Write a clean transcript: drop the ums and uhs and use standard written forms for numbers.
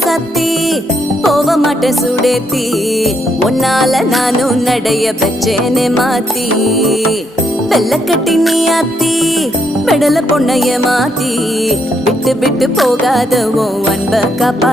சத்தி போக மாட்டேன் சுடேத்தி உன்னால நானும் நடைய பெற்றேனே மாத்தி வெள்ள கட்டி நீ ஆத்தி பெடல பொண்ணைய மாத்தி விட்டு விட்டு போகாத ஓ அன்ப காப்பா